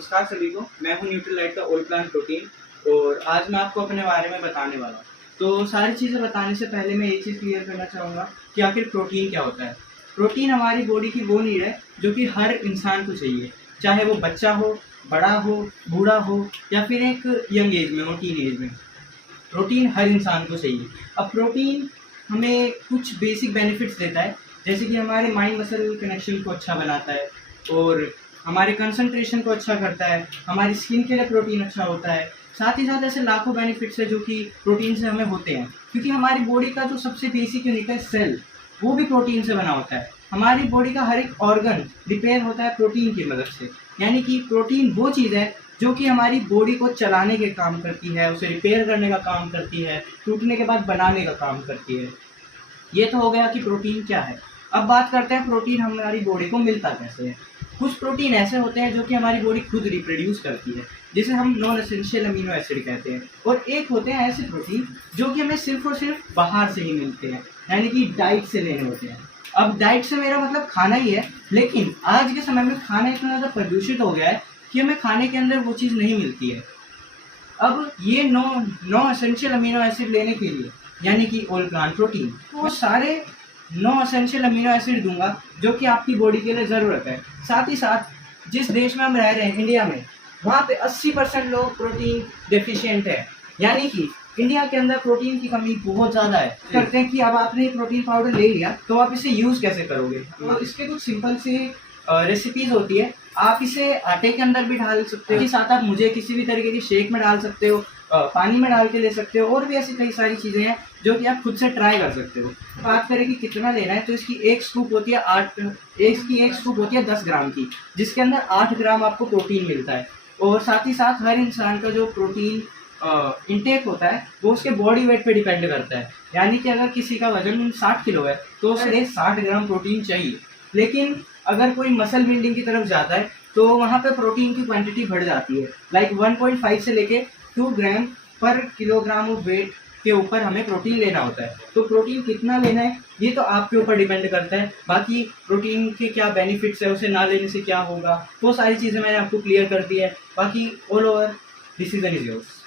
नमस्कार सभी को। मैं हूं न्यूट्रीलाइट का ऑल प्लांट प्रोटीन और आज मैं आपको अपने बारे में बताने वाला हूं। तो सारी चीज़ें बताने से पहले मैं एक चीज़ क्लियर करना चाहूँगा कि आखिर प्रोटीन क्या होता है। प्रोटीन हमारी बॉडी की वो नीड है जो कि हर इंसान को चाहिए, चाहे वो बच्चा हो, बड़ा हो, बूढ़ा हो या फिर एक यंग एज में हो, टीन एज में। प्रोटीन हर इंसान को चाहिए। अब प्रोटीन हमें कुछ बेसिक बेनिफिट्स देता है, जैसे कि हमारे माइंड मसल कनेक्शन को अच्छा बनाता है और हमारे कंसंट्रेशन को अच्छा करता है। हमारी स्किन के लिए प्रोटीन अच्छा होता है। साथ ही साथ ऐसे लाखों बेनिफिट्स है जो कि प्रोटीन से हमें होते हैं, क्योंकि हमारी बॉडी का जो सबसे बेसिक यूनिट है सेल, वो भी प्रोटीन से बना होता है। हमारी बॉडी का हर एक ऑर्गन रिपेयर होता है प्रोटीन की मदद से। यानी कि प्रोटीन वो चीज़ है जो कि हमारी बॉडी को चलाने के काम करती है, उसे रिपेयर करने का काम करती है, टूटने के बाद बनाने का काम करती है। ये तो हो गया कि प्रोटीन क्या है। अब बात करते हैं प्रोटीन हमारी बॉडी को मिलता कैसे है। कुछ प्रोटीन ऐसे होते हैं जो कि हमारी बॉडी खुद रिप्रोड्यूस करती है, जिसे हम नॉन एसेंशियल अमीनो एसिड कहते हैं। और एक होते हैं ऐसे प्रोटीन जो कि हमें सिर्फ और सिर्फ बाहर से ही मिलते हैं, यानी कि डाइट से लेने होते हैं। अब डाइट से मेरा मतलब खाना ही है, लेकिन आज के समय में खाना इतना ज़्यादा प्रदूषित हो गया है कि हमें खाने के अंदर वो चीज़ नहीं मिलती है। अब ये नौ एसेंशियल अमीनो एसिड लेने के लिए, यानी कि ऑल प्लांट प्रोटीन, वो सारे नौ एसेंशियल अमीनो एसिड दूंगा जो कि आपकी बॉडी के लिए ज़रूरत है। साथ ही साथ जिस देश में हम रह रहे हैं, इंडिया में, वहाँ पे 80% लोग प्रोटीन डेफिशिएंट है। यानी कि इंडिया के अंदर प्रोटीन की कमी बहुत ज़्यादा है। करते हैं कि अब आपने प्रोटीन पाउडर ले लिया तो आप इसे यूज़ कैसे करोगे। तो इसके कुछ सिंपल सी रेसिपीज़ होती है। आप इसे आटे के अंदर भी डाल सकते हो, साथ आप मुझे किसी भी तरीके की शेक में डाल सकते हो, पानी में डाल के ले सकते हो, और भी ऐसी कई सारी चीज़ें हैं जो कि आप खुद से ट्राई कर सकते हो। बात करें कि कितना लेना है, तो इसकी एक स्कूप होती है 10 ग्राम की, जिसके अंदर 8 ग्राम आपको प्रोटीन मिलता है। और साथ ही साथ हर इंसान का जो प्रोटीन इंटेक होता है वो उसके बॉडी वेट पे डिपेंड करता है। यानी कि अगर किसी का वजन 60 किलो है तो उसे 60 ग्राम प्रोटीन चाहिए। लेकिन अगर कोई मसल बिल्डिंग की तरफ जाता है तो वहाँ पे प्रोटीन की क्वांटिटी बढ़ जाती है। लाइक 1.5 से लेके 2 ग्राम पर किलोग्राम ऑफ वेट के ऊपर हमें प्रोटीन लेना होता है। तो प्रोटीन कितना लेना है ये तो आपके ऊपर डिपेंड करता है। बाकी प्रोटीन के क्या बेनिफिट्स है, उसे ना लेने से क्या होगा, वो सारी चीज़ें मैंने आपको क्लियर कर दी है। बाकी all over decision is yours.